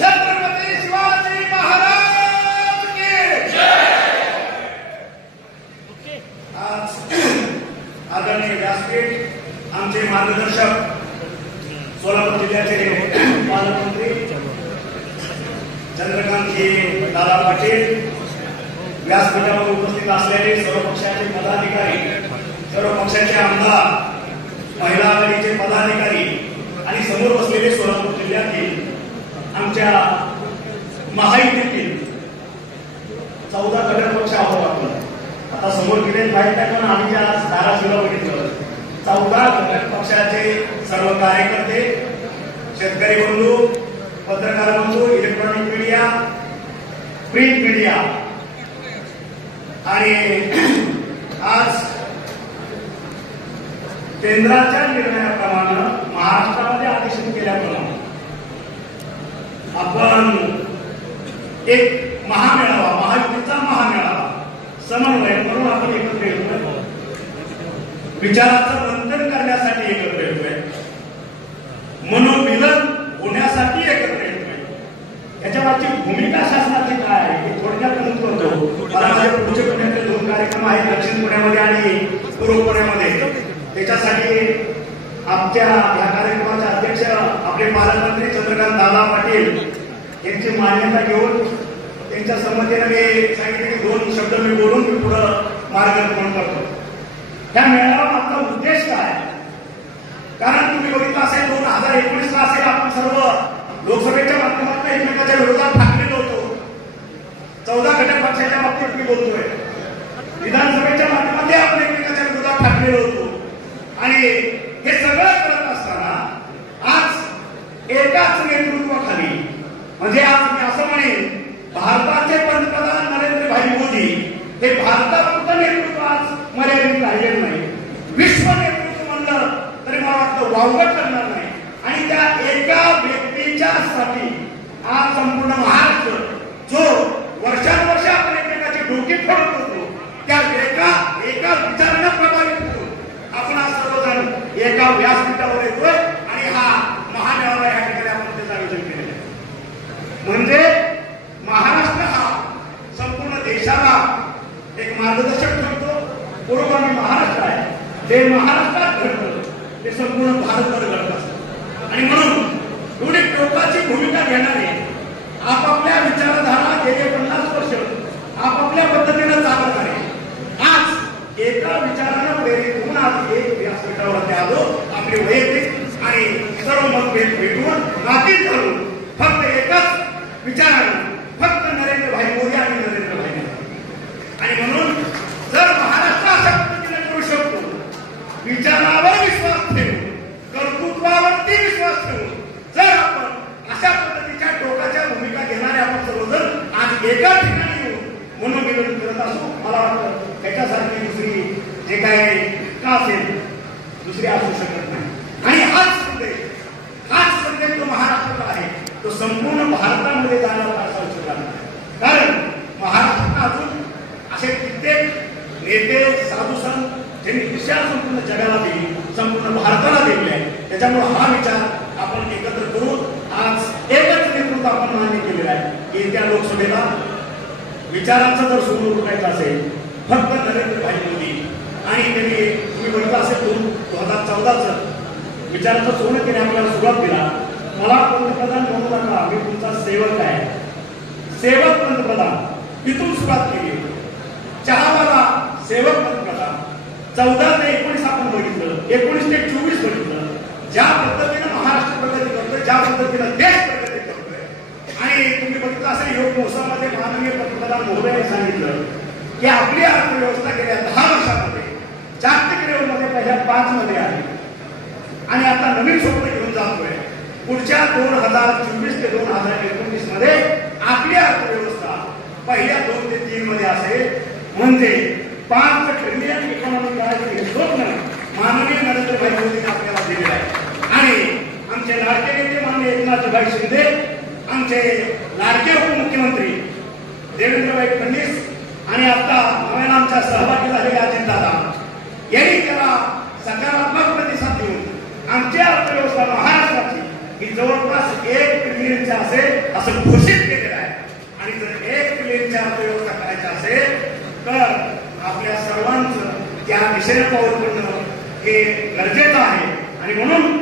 छत्रपती शिवाजी महाराज की जय। आज आदरणीय व्यासपीठ आमचे मार्गदर्शक सोलापूर जिल्ह्याचे पालकमंत्री चंद्रकांतजी दादा पाटील, व्यासपीठावर उपस्थित असलेले सर्व पक्षाचे पदाधिकारी, सर्व पक्षाचे आमदार, महिला आघाडीचे पदाधिकारी आणि समोर बसलेले सोलापूर जिल्ह्यातील आमच्या महायुतीतील 14 घटक पक्ष आहोत आपण. आता समोर गेले माहित नाही, पण आम्ही आज धाराशिवला बघितलं 14 घटक पक्षाचे सर्व कार्यकर्ते, शेतकरी बंधू, पत्रकार बंधू, इलेक्ट्रॉनिक मीडिया, प्रिंट मीडिया आणि आज केंद्राच्या निर्णयाप्रमाणे महाराष्ट्रामध्ये आदेशित केल्याप्रमाणे आपण एक महामेळावा, महायुतीचा महामेळावा समन्वय म्हणून आपण एकत्र येतोय, विचाराचं मंथन करण्यासाठी एकत्र येतोय, मनोमिलन होण्यासाठी एकत्र येतोय. याच्या मागची भूमिका शासनाची काय आहे हे थोडक्यात करतो. मला माझ्या पुढचे पुण्यातले 2 कार्यक्रम आहेत, दक्षिण पुण्यामध्ये आणि पूर्व पुण्यामध्ये. त्याच्यासाठी आमच्या या कार्यक्रमाचे अध्यक्ष आपले पालकमंत्री चंद्रकांत दादा पाटील यांची मान्यता घेऊन त्यांच्या संमतीने मी सांगितले की 2 शब्द मी बोलून मी पुढं मार्गक्रमण करतो. या मेळावा आपला उद्देश काय? कारण तुम्ही बघितलं असेल 2019 ला असेल आपण सर्व लोकसभेच्या माध्यमातून एकमेकाच्या विरोधात ठाकलेलो होतो. 14 घटक पक्षाच्या बाबतीत मी बोलतोय. विधानसभेच्या माध्यमातून आपण एकमेकाच्या विरोधात ठाकलेलो होतो आणि हे सगळं करत असताना आज एकाच नेतृत्वाखाली, म्हणजे आज मी असं म्हणेन भारताचे पंतप्रधान नरेंद्र भाई मोदी हे भारतापुरतं नेतृत्व आज मर्यादित राहिलेलं नाही. विश्व नेतृत्व म्हणलं तरी मला वाटतं वावगट करणार नाही. आणि त्या एका व्यक्तीच्या साठी आज संपूर्ण महाराष्ट्र जो वर्षानुवर्ष आपण एकमेकाची डोकी फोडत होतो, त्या एका विचारानं प्रभावित होतो आपण आज सर्वजण एका व्यासपीठावर येतोय आणि हा महामेळावा या ठिकाणी आपण त्याचं आयोजन केलेलं आहे. म्हणजे महाराष्ट्र हा संपूर्ण देशाला एक मार्गदर्शक ठरतो. पूर्वगामी महाराष्ट्र आहे, ते महाराष्ट्रात घडतं ते संपूर्ण भारतभर घडत असतं. आणि म्हणून एवढी टोकाची भूमिका घेणारे आपापल्या विचारधारा गेले 50 वर्ष आपापल्या पद्धतीनं चालत आहे. आज एका विचारानं प्रेरित होऊन आज एक व्यासपीठावरती आलो. आपले वैयक्तिक आणि सर्व मतभेद भेटून मातीत घालून फक्त एकाच विचारानं, फक्त नरेंद्र भाई मोदी आणि नरेंद्र भाई मोदी. आणि म्हणून जर महाराष्ट्र अशा पद्धतीने करू शकतो, विचारावर विश्वास ठेवून, कर्तृत्वावरती विश्वास ठेवून जर आपण अशा पद्धतीच्या टोकाच्या भूमिका घेणारे आपण सर्वजण आज एका ठिकाणी येऊन मनोमिलन करत असू, मला वाटतं त्याच्यासारखी दुसरी जे काय का असेल दुसरी असू शकत नाही. आणि हाच संदेश जो महाराष्ट्रात आहे तो संपूर्ण भारतामध्ये जाणारा असा शकत नाही. कारण महाराष्ट्रात अजून असे कित्येक नेते, साधू संत ज्यांनी दिशा संपूर्ण जगाला दिली, संपूर्ण भारताला दिली आहे. त्याच्यामुळे हा विचार आपण एकत्र करून आज एकच नेतृत्व आपण मान्य केलेलं आहे की येत्या लोकसभेला विचारांचा जर सोनं उठायचं असेल फक्त नरेंद्र भाई मोदी. आणि त्यांनी तुम्ही बघितलं असेल 2014चं विचारांचं सोनं केले आपल्याला सुरुवात केला. मला पंतप्रधान म्हणू नका, मी तुमचा सेवक आहे, सेवक पंतप्रधान इथून सुरुवात केली. चहावाला सेवक पंतप्रधान 14 ते 19 आपण बघितलं, 19 ते 24 बघितलं. ज्या पद्धतीनं महाराष्ट्र प्रगती करतोय, ज्या पद्धतीनं देश प्रगती करतोय. आणि तुम्ही बघितलं असेल योग महोत्सवामध्ये माननीय पंतप्रधान महोदयांनी सांगितलं की आपली अर्थव्यवस्था गेल्या 10 वर्षामध्ये जागतिक लेवलमध्ये पहिल्या 5 मध्ये आहे आणि आता नवीन स्वप्न घेऊन जातोय. पुढच्या 2024 ते 2029 मध्ये आपली अर्थव्यवस्था पहिल्या 2 ते 3 मध्ये असेल. म्हणजे 5 ट्रिलियन इकॉनॉमी करायचे स्वप्न माननीय नरेंद्र भाई मोदींनी आपल्याला दिलेलं आहे. आणि आमचे लाडके नेते माननीय एकनाथभाई शिंदे, आमचे लाडके उपमुख्यमंत्री देवेंद्रभाई फडणवीस आणि आता नव्यानं आमच्या सहभागी झालेले अजितदादा यांनी त्याला सकारात्मक प्रतिसाद देऊन आमची अर्थव्यवस्था महाराष्ट्राची ही जवळपास 1 ट्रिलियन लेनचा असेल असं घोषित केलेलं आहे. आणि जर एक लेनची अर्थव्यवस्था करायची असेल तर आपल्या सर्वांचं त्या दिशेने पाऊल पडणं हे गरजेचं आहे. आणि म्हणून